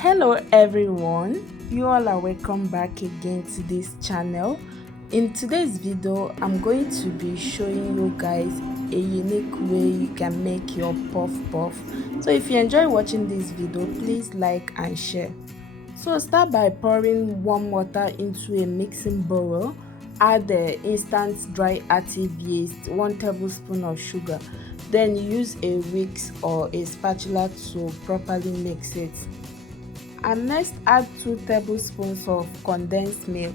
Hello everyone, you all are welcome back again to this channel. In today's video I'm going to be showing you guys a unique way you can make your puff puff. So if you enjoy watching this video, please like and share. So start by pouring warm water into a mixing bowl. Add the instant dry active yeast, 1 tablespoon of sugar. Then use a whisk or a spatula to properly mix it. And next add 2 tablespoons of condensed milk.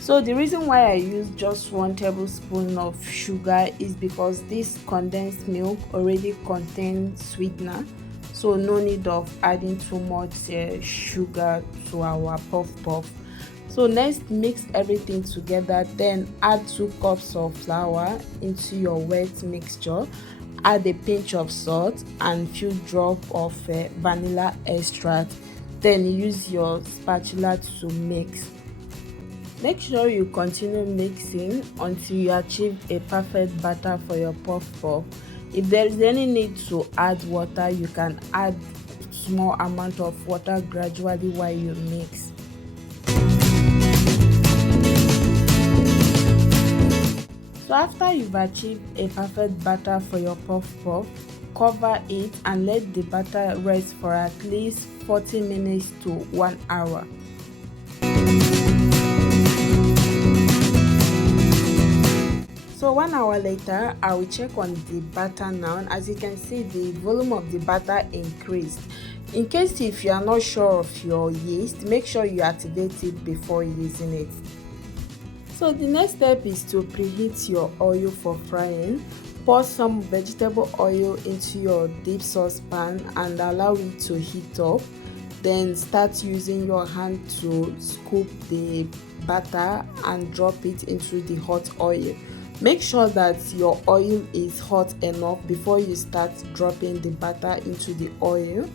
So the reason why I use just 1 tablespoon of sugar is because this condensed milk already contains sweetener, so no need of adding too much sugar to our puff puff. So next mix everything together, then add 2 cups of flour into your wet mixture. Add a pinch of salt and few drops of vanilla extract. Then use your spatula to mix. Make sure you continue mixing until you achieve a perfect batter for your puff puff. If there is any need to add water, you can add small amount of water gradually while you mix. So after you've achieved a perfect batter for your puff puff, cover it and let the batter rest for at least 40 minutes to 1 hour. So 1 hour later, I will check on the batter now. As you can see, the volume of the batter increased. In case if you are not sure of your yeast, make sure you activate it before using it. So the next step is to preheat your oil for frying. Pour some vegetable oil into your deep saucepan and allow it to heat up. Then start using your hand to scoop the batter and drop it into the hot oil. Make sure that your oil is hot enough before you start dropping the batter into the oil.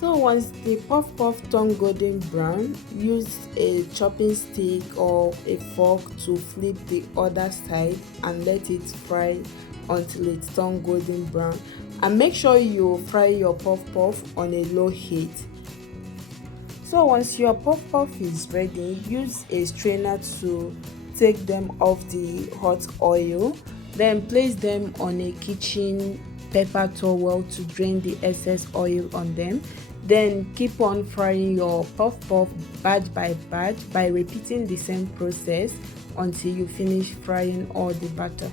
So once the puff puff turn golden brown, use a chopping stick or a fork to flip the other side and let it fry until it turns golden brown. And make sure you fry your puff puff on a low heat. So once your puff puff is ready, use a strainer to take them off the hot oil. Then place them on a kitchen paper towel to drain the excess oil on them. Then keep on frying your puff puff batch by batch by repeating the same process until you finish frying all the batter.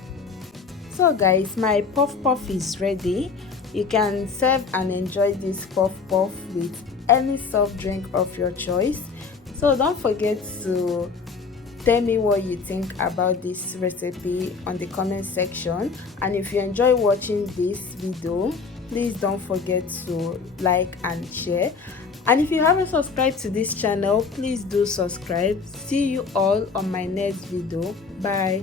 So guys, my puff puff is ready. You can serve and enjoy this puff puff with any soft drink of your choice. So don't forget to tell me what you think about this recipe on the comment section. And if you enjoy watching this video, please don't forget to like and share. And if you haven't subscribed to this channel, please do subscribe. See you all on my next video. Bye.